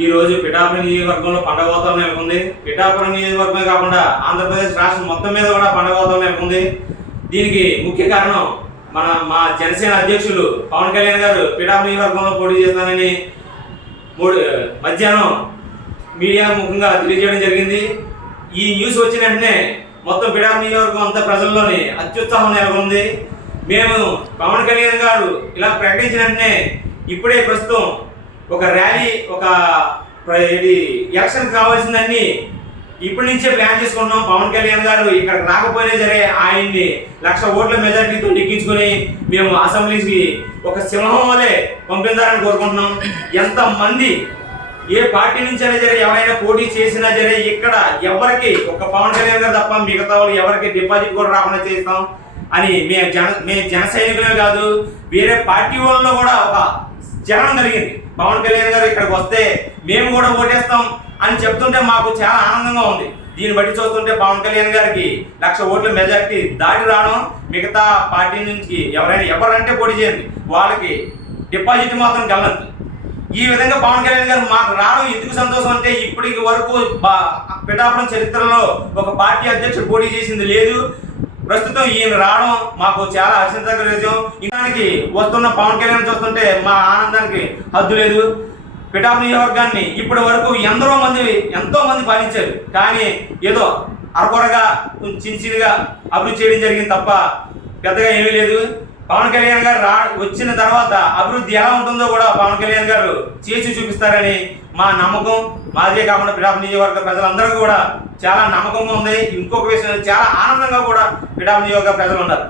ఈ రోజు పిఠాపురం నియోజకవర్గంలో పండగ వాతావరణం నెలకొంది పిఠాపురం నియోజకవర్గమే కాకుండా ఆంధ్రప్రదేశ్ రాష్ట్రం మొత్తం మీద కూడా పండగ వాతావరణం నెలకొంది దీనికి ముఖ్య కారణం మన మా జనసేన అధ్యక్షులు పవన్ కళ్యాణ్ గారు పిఠాపురం నియోజకవర్గంలో పోటీ చేస్తానని మూడు మధ్యాహ్నం మీడియా ముఖంగా తెలియజేయడం జరిగింది. ఈ న్యూస్ వచ్చిన వెంటనే మొత్తం పిఠాపురం నియోజకవర్గం అంతా ప్రజల్లోని అత్యుత్సాహం నెలకొంది. మేము పవన్ కళ్యాణ్ గారు ఇలా ప్రకటించిన వెంటనే ఇప్పుడే ప్రస్తుతం ఒక ర్యాలీ ఒక ఇది ఎలక్షన్ కావాల్సిందన్నీ ఇప్పటి నుంచే ప్లాన్ చేసుకుంటున్నాం. పవన్ కళ్యాణ్ గారు ఇక్కడ రాకపోయినా సరే ఆయన్ని లక్ష ఓట్ల మెజార్టీతో నెగ్గించుకుని మేము అసెంబ్లీకి ఒక సింహం వలె పంపించాలని కోరుకుంటున్నాం. ఎంత మంది ఏ పార్టీ నుంచి అయినా సరే ఎవరైనా పోటీ చేసినా సరే ఇక్కడ ఎవరికి ఒక పవన్ కళ్యాణ్ గారు తప్ప మిగతా వాళ్ళు ఎవరికి డిపాజిట్ కూడా రాకుండా చేస్తాం అని మేము జన మేము జన సైనికులే కాదు వేరే పార్టీ వాళ్ళలో కూడా ఒక జనం కలిగింది పవన్ కళ్యాణ్ గారు ఇక్కడికి వస్తే మేము కూడా ఓటేస్తాం అని చెప్తుంటే మాకు చాలా ఆనందంగా ఉంది. దీన్ని బట్టి చూస్తుంటే పవన్ కళ్యాణ్ గారికి లక్ష ఓట్ల మెజార్టీ దాటి రావడం మిగతా పార్టీ నుంచి ఎవరైనా ఎవరంటే పోటీ చేయండి. వాళ్ళకి డిపాజిట్ మాత్రం గల్లంతు. ఈ విధంగా పవన్ కళ్యాణ్ గారు మాకు రావడం ఎందుకు సంతోషం అంటే ఇప్పటికి వరకు పిఠాపురం చరిత్రలో ఒక పార్టీ అధ్యక్షుడు పోటీ చేసింది లేదు. ప్రస్తుతం ఈయన రావడం మాకు చాలా హర్షించదగ్గ విషయం. ఇంకానికి వస్తున్న పవన్ కళ్యాణ్ చూస్తుంటే మా ఆనందానికి హద్దు లేదు. పిఠాపురం నియోజకవర్గాన్ని ఇప్పటి వరకు ఎందరో మంది ఎంతో మంది పాలించారు. కానీ ఏదో అరకొరగా చిన్న చిన్నగా అభివృద్ధి చేయడం జరిగింది తప్ప పెద్దగా ఏమీ లేదు. పవన్ కళ్యాణ్ గారు రా వచ్చిన తర్వాత అభివృద్ధి ఎలా ఉంటుందో కూడా పవన్ కళ్యాణ్ గారు చేసి చూపిస్తారని మా నమ్మకం. మాదే కాకుండా పిఠాపు నియోజకవర్గ ప్రజలందరూ కూడా చాలా నమ్మకంగా ఉంది. ఇంకొక విషయం చాలా ఆనందంగా కూడా పిఠాపు నియోజకవర్గ ప్రజలు ఉన్నారు.